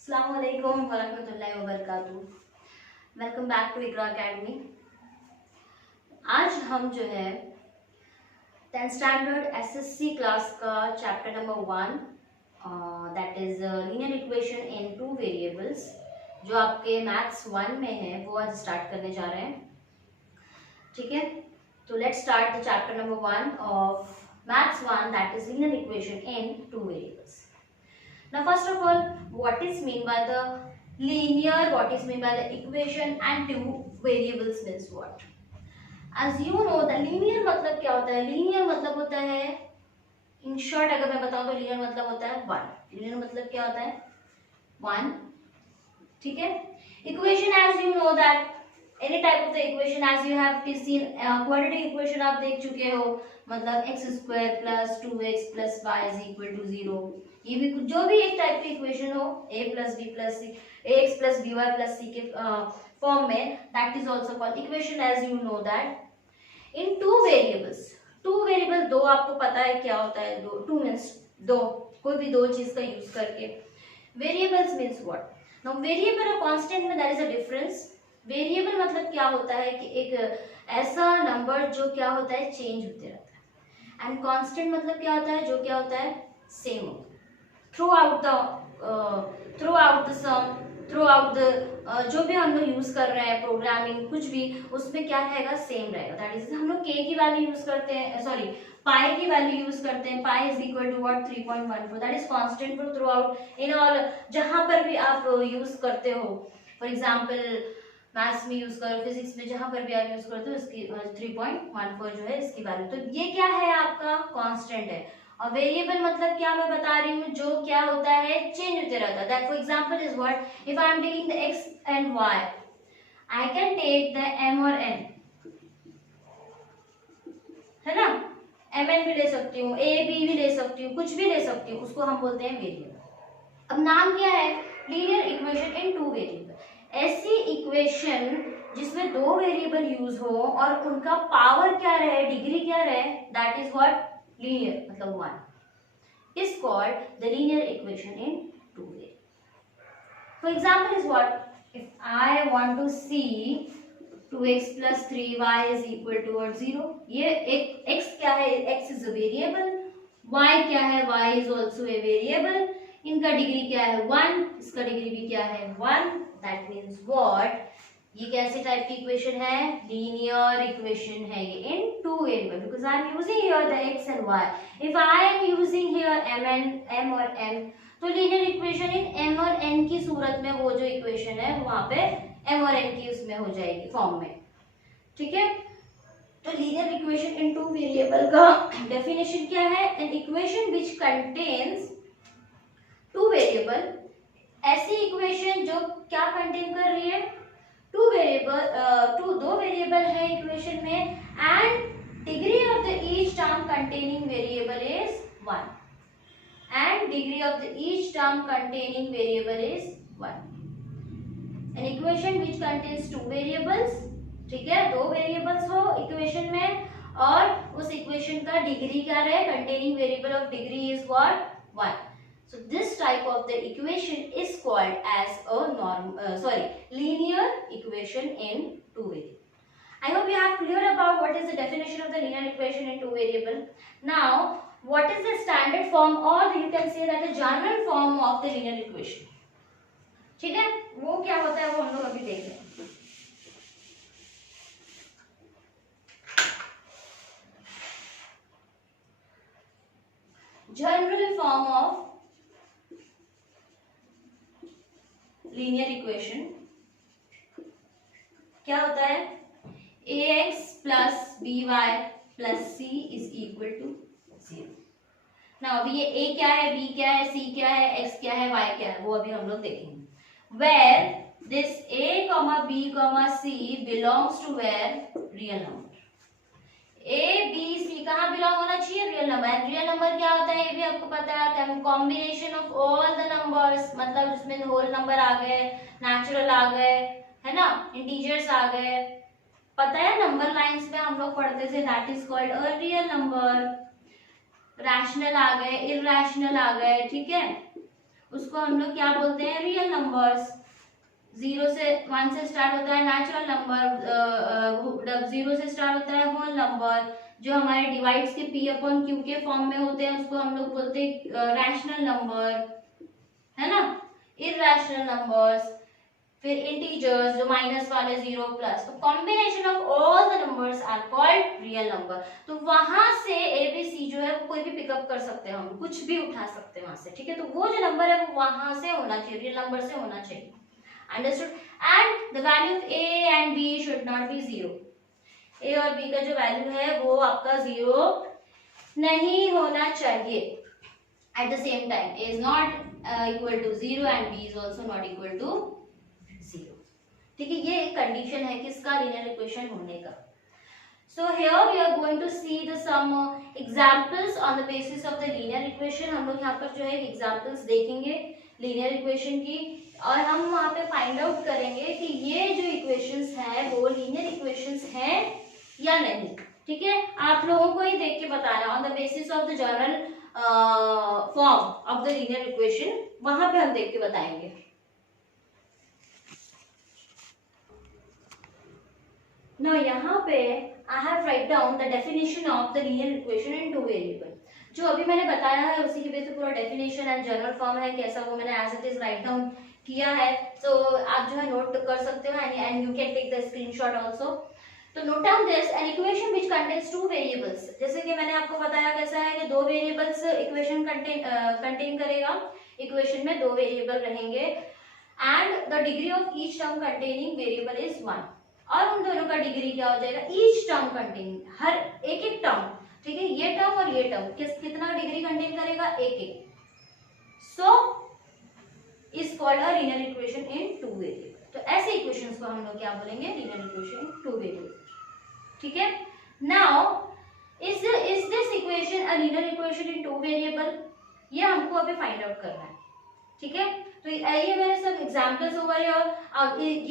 अस्सलाम वालेकुम वरहमतुल्लाहि वबरकातुहू। Welcome back to Iqra academy. आज हम जो है 10th स्टैंडर्ड एसएससी क्लास का chapter number 1 that is linear equation in two variables जो आपके मैथ्स 1 में है वो आज स्टार्ट करने जा रहे हैं। ठीक है, तो let's start the chapter number 1 of maths 1 that is linear equation in two variables. Now first of all, what is mean by the linear, what is mean by the equation and two variables means what? As you know, the linear मतलब क्या होता है? Linear मतलब होता है, in short अगर मैं बताऊं तो linear मतलब होता है 1. Linear मतलब क्या होता है? 1. ठीक है? Equation as you know that any type of the equation as you have seen quadratic equation आप देख चुके हो, मतलब x square plus 2x plus y is equal to 0. ये भी जो भी एक टाइप की इक्वेशन हो a plus b plus c ax plus by plus c के फॉर्म में, that is also called equation as you know that in two variables. Two variable दो आपको पता है क्या होता है? दो, टू मीन्स दो, कोई भी दो चीज का यूज करके. Variables means what? Now variable और कांस्टेंट में there is a difference. Variable मतलब क्या होता है कि एक ऐसा नंबर जो क्या होता है चेंज होते रहता है, एंड कांस्टेंट मतलब क्या होता है जो क्या होता है सेम होता है throughout the sum, throughout the जो भी हम लोग यूज कर रहे हैं प्रोग्रामिंग कुछ भी, उसमें क्या रहेगा सेम रहेगा. दैट इज हम लोग के की वैल्यू यूज करते हैं, सॉरी पाई की वैल्यू यूज करते हैं. Pi is equal to what 3.14. That is constant for throughout in all, जहां पर भी आप यूज करते हो. फॉर एग्जांपल मैथ्स में यूज करो, फिजिक्स में जहां पर भी आप यूज करते हो इसकी 3.14 जो है इसकी वैल्यू. तो ये क्या है आपका कांस्टेंट है. और वेरिएबल मतलब क्या मैं बता रही हूँ जो क्या होता है चेंज होते रहता है. That for example is what if I am taking the x and y, I can take the m और n, है ना. mn भी ले सकती हूँ, a b भी ले सकती हूँ, कुछ भी ले सकती हूँ, उसको हम बोलते हैं वेरिएबल. अब नाम क्या है? Linear equation in two variable. ऐसी इक्वेशन जिसमें दो वेरिएबल यूज हो और उनका पावर क्या रहे, डिग्री क्या रहे, दैट इज व्हाट लीनियर मतलब 1 is called the linear equation in two variables. For example is what if I want to see 2x plus 3y is equal to what 0. ये एक x क्या है? x is a variable. y क्या है? y is also a variable. इनका degree क्या है? 1. इसका डिग्री भी क्या है? 1. That means what? ये कैसे टाइप की इक्वेशन है? लीनियर इक्वेशन है ये in two variable, because I am using here the x and y. If I am using here m और n, तो लीनियर इक्वेशन इन m और n की सूरत में वो जो इक्वेशन है वहां पे m और n की उसमें हो जाएगी फॉर्म में. ठीक है, तो linear equation in two variable का डेफिनेशन क्या है? An equation which contains two variable. ऐसी इक्वेशन जो क्या कंटेन कर रही है? टू दो वेरिएबल है इक्वेशन में, and degree of the each term containing variable is 1. And degree of the each term containing variable is 1. An equation which contains two variables. ठीक है, दो वेरिएबल्स हो इक्वेशन में और उस इक्वेशन का डिग्री क्या रहे, containing variable of degree is what 1. So this type of the equation is called as a linear equation in two variable. I hope you have clear about what is the definition of the linear equation in two variable. Now, what is the standard form, or you can say that the general form of the linear equation. ठीक है, वो क्या होता है वो हम लोग अभी देख रहे हैं. General form of linear equation क्या होता है? ax plus by plus c is equal to 0. Now अभी ये a क्या है, b क्या है, c क्या है, x क्या है, y क्या है, वो अभी हम लोग देखेंगे. Where this a, b, c belongs to where real number. a b c कहाँ बिलोंग होना चाहिए? Real number. And real number क्या होता है ये भी आपको पता है, combination of all the numbers, मतलब जिसमें होल नंबर आ गए, नेचुरल आ गए, है ना, इंटीजर्स आ गए. पता है नंबर लाइंस में हम लोग पढ़ते थे, that is called a real number. Rational आ गए, इरैशनल आ गए. ठीक है, उसको हम लोग क्या बोलते हैं, रियल नंबर्स। 1 से स्टार्ट होता है नेचुरल नंबर, 0 से स्टार्ट होता है होल नंबर, जो हमारे डिवाइड्स के p अपॉन q के फॉर्म में होते हैं उसको हम लोग बोलते हैं रैशनल नंबर, है ना, इरैशनल नंबर्स, फिर इंटीजर्स जो माइनस वाले 0 प्लस, तो combination of all the numbers are called real number. तो वहां से ABC जो है वो कोई भी पिकअप कर सकते हैं, हम कुछ भी उठा सकते हैं वहां से, ठीक है। तो वो जो नंबर है वो वहां से होना चाहिए, रियल नंबर से होना चाहिए, understood. And the value of A and B should not be 0। A और B का जो वैल्यू है वो आपका 0 नहीं होना चाहिए। Eight the same time A is not equal to 0 and B is also not equal to 0, ठीक है। ये एक कंडीशन है किसका, लीनियर इक्वेशन होने का। So here we are going to see the some examples on the basis of the linear equation। हम लोग यहाँ पर जो है एग्जाम्पल्स देखेंगे लीनियर इक्वेशन की, और हम वहाँ पे फाइंड आउट करेंगे कि ये जो इक्वेशंस है वो लीनियर इक्वेशंस हैं या नहीं, ठीक है। आप लोगों को ही देख के बताना on the basis of the general form of the linear equation, वहां पे हम देख के बताएंगे। Now यहाँ पे I have write down the definition of the linear equation in two variable। जो अभी मैंने बताया है उसी के बेस पे पूरा डेफिनेशन एंड जनरल फॉर्म है कैसा, वो मैंने as it is write down किया है। तो आप जो है नोट कर सकते हो and you can take the screenshot also. तो note down this, an equation which contains two variables. जैसे कि मैंने आपको बताया कैसा है कि दो वेरिएबल्स इक्वेशन कंटेन करेगा, इक्वेशन में दो वेरिएबल रहेंगे, and the degree of each term containing variable is 1। और उन दोनों का डिग्री क्या हो जाएगा, ईच टर्म कंटेनिंग, हर एक एक टर्म, ठीक है, ये टर्म और ये टर्म कितना डिग्री कंटेन करेगा, एक एक। So is called a linear equation in two variable. तो ऐसे इक्वेशंस को हम लोग क्या बोलेंगे, linear equation in two variable, ठीक है। Now is this equation a linear equation in two variable, ये हमको अभी फाइंड आउट करना है, ठीक है। तो ये मेरे सब एग्जांपल्स ओवर हियर,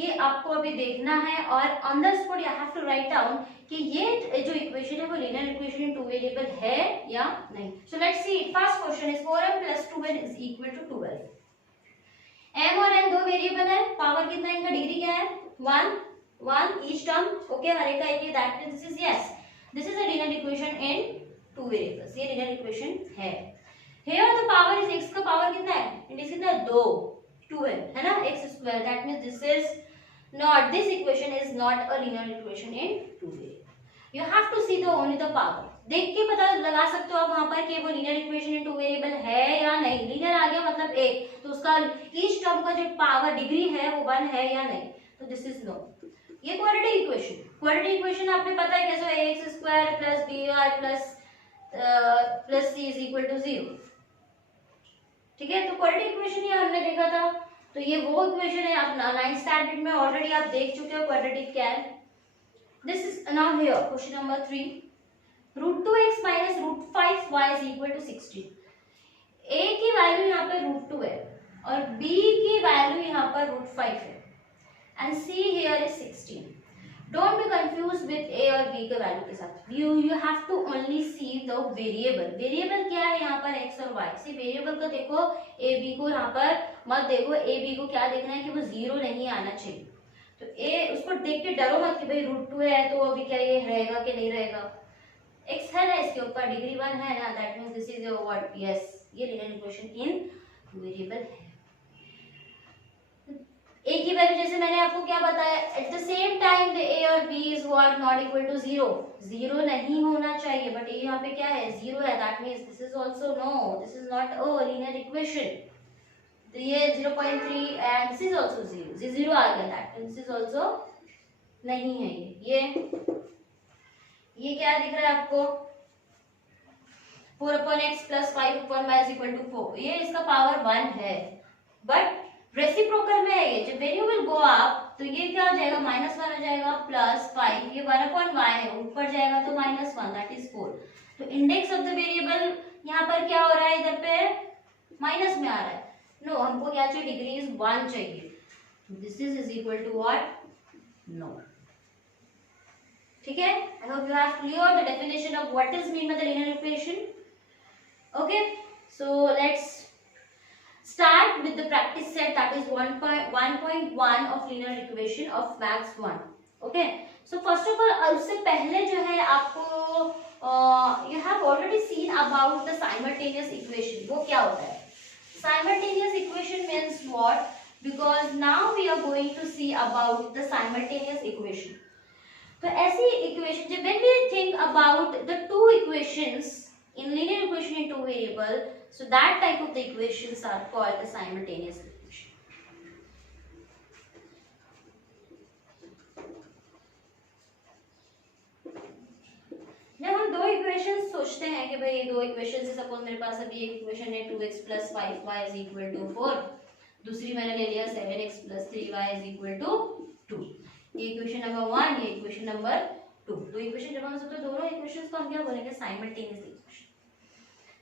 ये आपको अभी देखना है और on the spot you have to write down कि ये जो इक्वेशन है वो linear equation in two variable है या नहीं। So let's see, first question is 4m + 2n is equal to 12। m और n दो वेरिएबल है, पावर कितना है, इनका डिग्री क्या है, 1 ईच टर्म, ओके, हर एक का एक, that means this is yes, this is a linear equation in two variables, ये लीनियर इक्वेशन है। Here the power is x का पावर कितना है, इट इज कितना, 2 है ना, x², that means this is not, this equation is not a linear equation in two variable. You have to see the only the power, देख के पता लगा सकते हो आप वहां पर कि वो linear equation in two variable है या नहीं। लीनियर आ गया मतलब एक, तो उसका ईच टर्म का जो पावर डिग्री है वो 1 है या नहीं, तो दिस इज नो। ये क्वाड्रेटिक इक्वेशन, क्वाड्रेटिक इक्वेशन आपने पता है कैसे, ax² + by + c is equal to 0, ठीक है। तो क्वाड्रेटिक इक्वेशन ये हमने देखा था, तो ये वो इक्वेशन है, आप 9th स्टैंडर्ड में ऑलरेडी आप देख चुके हो क्वाड्रेटिक क्या है। This is now here question number 3, √2x - √5y is equal to 16। a की वैल्यू यहाँ पे √2 है और b की वैल्यू यहाँ पर √5 है, and c here is 16। Don't be confuse with a और b के वैल्यू के साथ, you have to only see the variable. Variable क्या है यहाँ पर, x और y। सी वेरिएबल को देखो, a b को यहाँ पर मत देखो, a b को क्या देखना है कि वो 0 नहीं आना चाहिए। तो a, उसको देख के डरो मत कि भाई √2 है तो अभी क्या ये रहेगा कि नहीं रहेगा, x है ना इसके ऊपर, डिग्री 1 है ना, that means this is your what, yes, ये लीनियर इक्वेशन इन वेरिएबल है। a की वैल्यू जैसे मैंने आपको क्या बताया, at the same time the a और b is what, not equal to 0, 0 नहीं होना चाहिए, बट ये यहाँ पे क्या है, 0 है, that means this is also no, this is not a linear equation. तो ये 0.3 एंड दिस इज आल्सो 0, ये 0 आ गया, that means this is also नहीं है। ये क्या दिख रहा है आपको, 4/x + 5/y is equal to 4, ये इसका पावर 1 है, बट रेसिप्रोकल में है ये, जब वैल्यू विल गो अप तो ये क्या हो जाएगा, -1 हो जाएगा, +5, ये 1/y है, ऊपर जाएगा तो -1, दैट इज 4। तो इंडेक्स ऑफ द वेरिएबल यहाँ पर क्या हो रहा है, इधर पे माइनस में आ रहा है, नो, हमको क्या चाहिए, डिग्री इज 1 चाहिए, this is equal to what, no, ठीक है। I hope you have clear the definition of what is mean by the linear equation. Okay, so let's start the practice set, that is 1.1 of linear equation of max 1. Okay, so first of all उससे पहले जो है आपको you have already seen about the simultaneous equation. वो क्या होता है? Simultaneous equation means what? Because now we are going to see about the simultaneous equation. तो ऐसी equation, when we think about the two equations in linear equation in two variable, so that type of the equations are called the simultaneous equation. जब हम दो equations सोचते हैं कि भाई दो इक्वेशन से, सपोज मेरे पास अभी एक इक्वेशन है 2x + 5y = 4, दूसरी मैंने ले लिया 7x + 3y = 2. ये इक्वेशन नंबर 1, ये इक्वेशन नंबर 2. दो इक्वेशन जब हम सोचते हैं दोनों इक्वेशंस को हम क्या बोलेंगे? Simultaneous equation.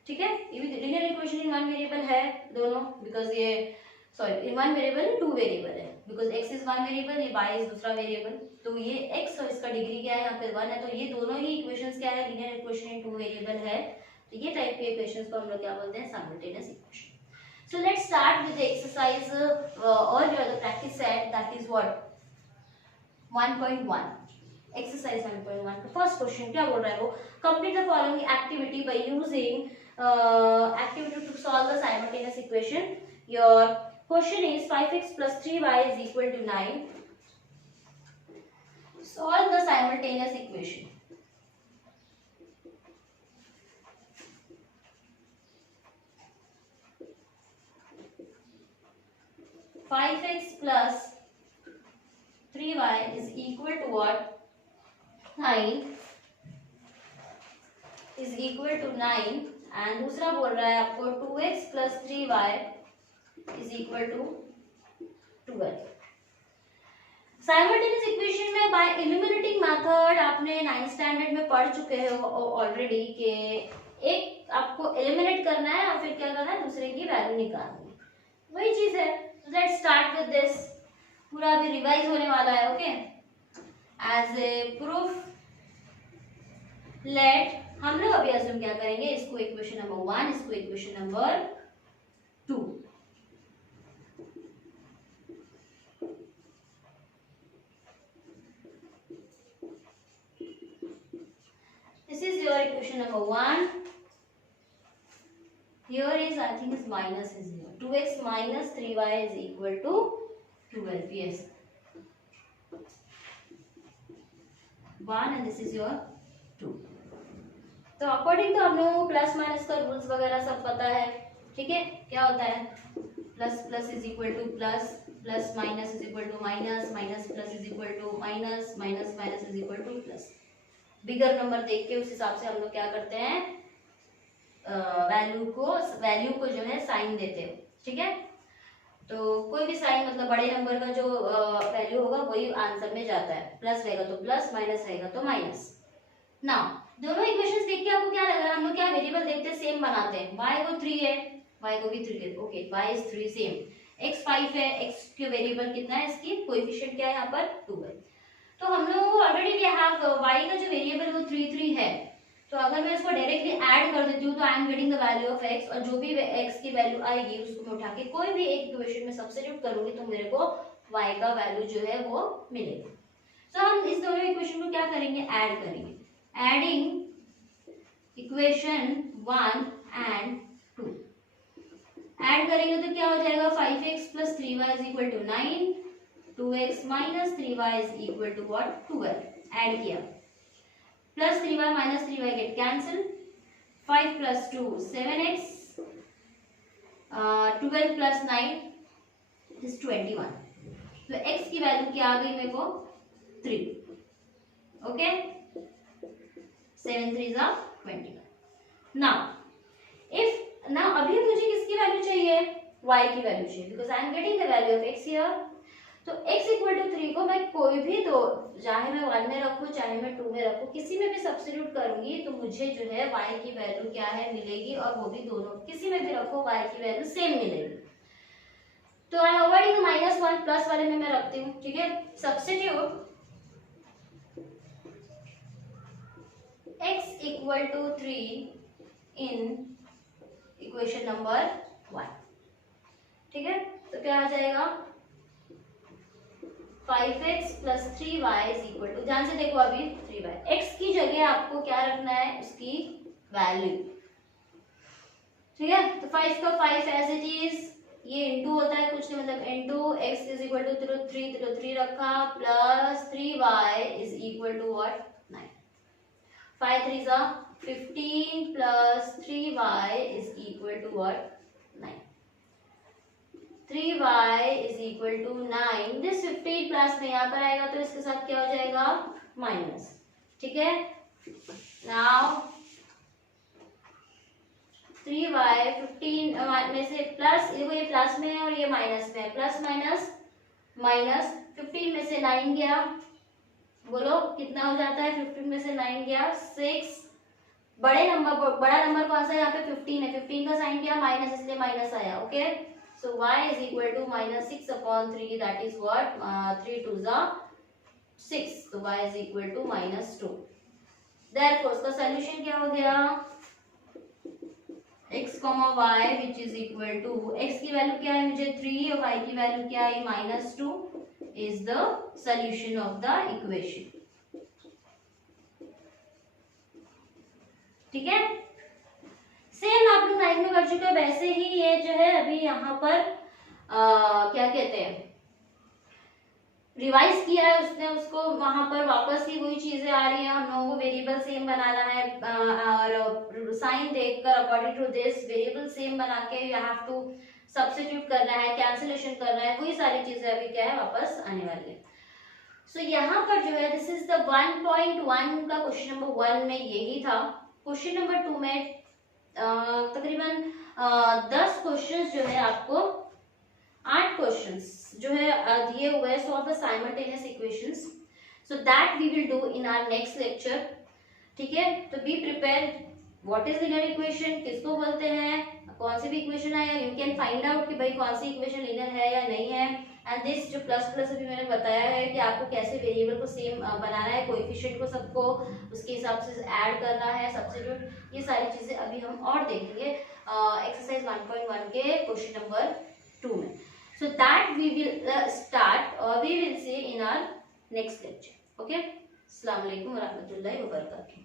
ठीक है, ये भी linear equation in one variable है दोनों, बिकॉज ये in one variable two variable है, because x is one variable, ये y इज दूसरा वेरिएबल. तो ये x और इसका डिग्री क्या है यहाँ पे 1 है, तो ये दोनों ही इक्वेशंस क्या है? Linear equation in two variable है. तो ये टाइप के इक्वेशंस को हम लोग क्या बोलते हैं? Simultaneous equation. So let's start with the exercise और जो the practice set, that is what 1.1. Exercise 1.1 का फर्स्ट क्वेश्चन क्या बोल रहा है वो? Complete the following activity by using activity to solve the simultaneous equation. Your question is 5x + 3y = 9. Solve the simultaneous equation. Five x plus 3y is equal to what? 9 is equal to 9. And दूसरा बोल रहा है आपको 2x + 3y = 12. Simultaneous equation में bye illuminating method आपने 9th standard में पढ़ चुके हो ऑलरेडी कि एक आपको एलिमिनेट करना है और फिर क्या करना है? दूसरे की वैल्यू निकालनी है. वही चीज है. Let's start with this. पूरा अभी रिवाइज होने वाला है. Okay, as a proof let हम लोग अभी अज्यूम क्या करेंगे? इसको इक्वेशन नंबर 1, इसको equation number 2. This is your equation number 1. Here is, I think, is minus is here. 2x minus 3y = 12. Yes. 1 and this is your 2. तो according तो हम लोगों को प्लस माइनस का रूल्स वगैरह सब पता है. ठीक है, क्या होता है? Plus plus is equal to plus, plus minus is equal to minus, minus plus is equal to minus, minus minus is equal to plus. Bigger number देख के उस हिसाब से हम लोग क्या करते हैं? वैल्यू को जो है साइन देते हो. ठीक है, तो कोई भी साइन मतलब बड़े नंबर का जो वैल्यू होगा वही आंसर में जाता है. प्लस रहेगा तो प्लस, माइनस रहेगा तो माइनस. नाउ दोनों इक्वेशंस देख के आपको क्या लग रहा है? हम लोग क्या वेरिएबल देखते हैं? सेम बनाते हैं. y को 3 है, y को भी 3 है. Okay, y is 3 same. x 5 है, x के वेरिएबल कितना है? इसकी कोएफिशिएंट क्या है यहाँ पर? 2 है. तो हम लोग ऑलरेडी वी हैव y का जो वेरिएबल वो 3 है. तो अगर मैं इसको डायरेक्टली ऐड कर देती हूँ तो I am getting the value of x, और जो भी x की वैल्यू आएगी उसको मैं उठा के कोई भी एक इक्वेशन में सब्स्टिट्यूट करूंगी तो मेरे को y का वैल्यू जो है वो मिलेगा. तो हम इस दोनों इक्वेशन को क्या करेंगे? ऐड करेंगे. एडिंग इक्वेशन 1 एंड 2 ऐड करेंगे तो क्या हो जाएगा? 5x + 3y = 9. 2x - 3y = what? 12. Add किया. Plus 3y - 3y get cancel. 5 + 2 7x. 12 + 9 is 21. तो x की वैल्यू क्या आ गई मेरे को? 3. Okay, 7 3s are 21. Now अभी मुझे किसकी वैल्यू चाहिए? y की वैल्यू चाहिए, because I am getting the value of x here. तो x = 3 को मैं कोई भी दो, चाहे मैं 1 में रखूं चाहे मैं 2 में रखूं, किसी में भी सब्स्टिट्यूट करूंगी तो मुझे जो है y की वैल्यू क्या है? मिलेगी. और वो भी दोनों किसी में भी रखो y की वैल्यू सेम मिलेगी. तो आई अवॉइडिंग -1, प्लस वाले में मैं रखती हूँ. ठीक है, substitute x = 3 in equation number 1. ठीक है, तो क्या आ जाएगा 5x plus 3y is equal to, ध्यान से देखो अभी 3y, x की जगह आपको क्या रखना है, उसकी वैल्यू। ठीक है, तो 5 का 5 एज इट इज, ये इंटू होता है कुछ नहीं, मतलब into x is equal to 3, तो 3 रखा plus 3y is equal to what 9, 5 3 जा 15 plus 3y is equal to what 9, 3y is equal to 9, this 15 plus में यहाँ पर आएगा तो इसके साथ क्या हो जाएगा माइनस। ठीक है, नाउ 3y 15 में से प्लस, देखो ये प्लस में है और ये माइनस में है, प्लस माइनस माइनस, 15 में से 9 गया, बोलो कितना हो जाता है, 15 में से 9 गया 6, बड़ा नंबर कौन सा है यहाँ पे 15 है, 15 का साइन किया माइनस, इसलिए माइनस आया। Okay, so y is equal to minus 6 upon 3, that is what 3 2 जा 6, तो y is equal to minus 2। therefore उसका सॉल्यूशन क्या हो गया, x, y which is equal to, x की वैल्यू क्या है मुझे 3 और y की वैल्यू क्या है -2 is the solution of the equation। ठीक है, सेम आप लोग 9 में कर चुके हो, वैसे ही ये जो है अभी यहाँ पर क्या कहते हैं रिवाइज किया है उसने, उसको वहां पर वापस ही वही चीजें आ रही हैं, हम लोगों को वेरिएबल सेम बनाना है और साइन देखकर according to this variable same बना के यू हैव टू सब्स्टिट्यूट करना है, कैंसिलेशन करना है, वही सारी चीजें अभी क्या है वापस आने वाली है। सो यहाँ पर जो है दिस इज द 1.1 का क्वेश्चन नंबर 1 में यही था। क्वेश्चन नंबर 2 में तकरीबन 10 क्वेश्चंस जो है आपको 8 क्वेश्चंस जो है दिए हुए हैं, solve the simultaneous equations, so that we will do in our next lecture. ठीक है, तो be prepare, what is linear equation, किसको बोलते हैं, कौन सी भी इक्वेशन है, यू कैन फाइंड आउट कि भाई कौन सी इक्वेशन लीनियर है या नहीं है। एंड दिस जो प्लस प्लस अभी मैंने बताया है कि आपको कैसे वेरिएबल को सेम बनाना है, कोएफिशिएंट को सबको उसके हिसाब से ऐड करना है, सब्स्टिट्यूट, ये सारी चीजें अभी हम और देखेंगे एक्सरसाइज 1.1 के क्वेश्चन नंबर 2 में। So that we will start or we will see in our next lecture. Okay. Assalamu alaikum warahmatullahi wabarakatuh.